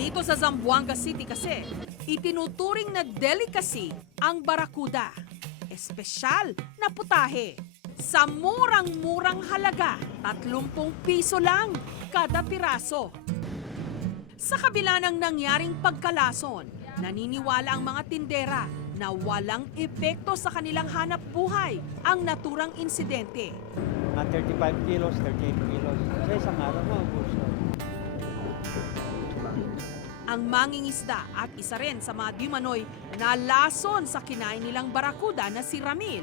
Dito sa Zamboanga City kasi, itinuturing na delicacy ang barakuda. Espesyal na putahe. Sa murang-murang halaga, 30 piso lang kada piraso. Sa kabila ng nangyaring pagkalason, naniniwala ang mga tindera na walang epekto sa kanilang hanap buhay ang naturang insidente. Mga 35 kilos, 38 kilos. Sa isang araw, maubos na. Ang mangingisda at isa rin sa mga dimanoy nalason sa kinain nilang barakuda na si Ramil.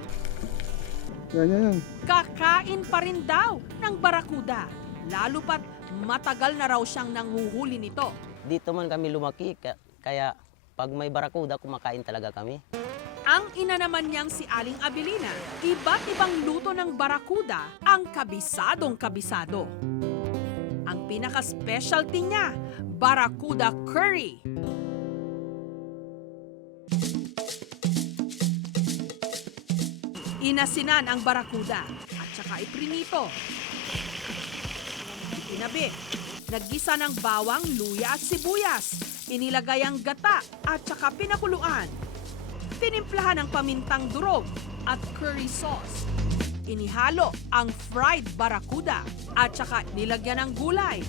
Yan. Kakain pa rin daw ng barakuda, lalo pat matagal na raw siyang nanghuhuli nito. Dito man kami lumaki, kaya pag may barakuda, kumakain talaga kami. Ang ina naman niyang si Aling Abilina, iba't ibang luto ng barakuda ang kabisadong kabisado. Ang pinaka-specialty niya, barakuda curry. Inasinan ang barakuda at saka iprinito. Itinabi, naggisa ng bawang, luya at sibuyas. Inilagay ang gata at saka pinakuluan. Tinimplahan ng pamintang durog at curry sauce. Inihalo ang fried barakuda at saka nilagyan ng gulay.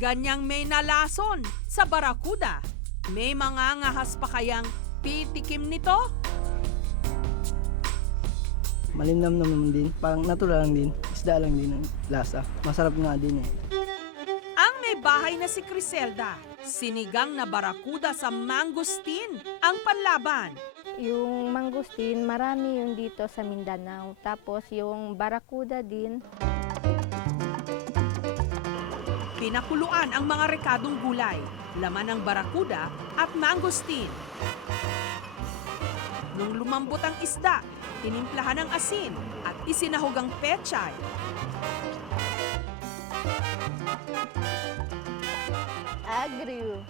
Ganyang may nalason sa barakuda. May mga ngahas pa kayang pitikim nito? Malinam naman din. Parang natural lang din. Isda lang din ang lasa. Masarap nga din eh. Ang may bahay na si Criselda, sinigang na barakuda sa mangosteen ang panlaban. Yung mangosteen, marami yung dito sa Mindanao. Tapos yung barakuda din. Pinakuluan ang mga rekadong gulay, laman ng barakuda at mangosteen. Nung lumambot ang isda, tinimplahan ng asin at isinahog ang pechay. Agrio.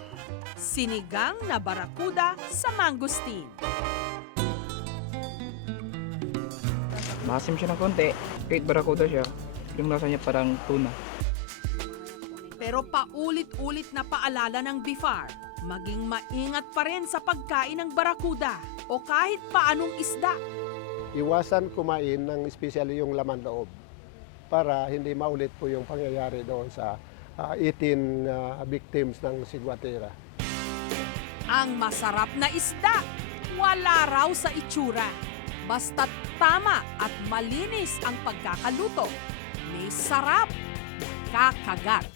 Sinigang na barakuda sa mangosteen. Maasim siya ng konti. Kahit barakuda siya, yung lasa niya parang tuna. Pero paulit-ulit na paalala ng BIFAR, maging maingat pa rin sa pagkain ng barakuda o kahit paanong isda. Iwasan kumain ng especially yung laman loob para hindi maulit po yung pangyayari doon sa 18 victims ng Ciguatera. Ang masarap na isda, wala raw sa itsura. Basta't tama at malinis ang pagkakaluto, may sarap na kakagat.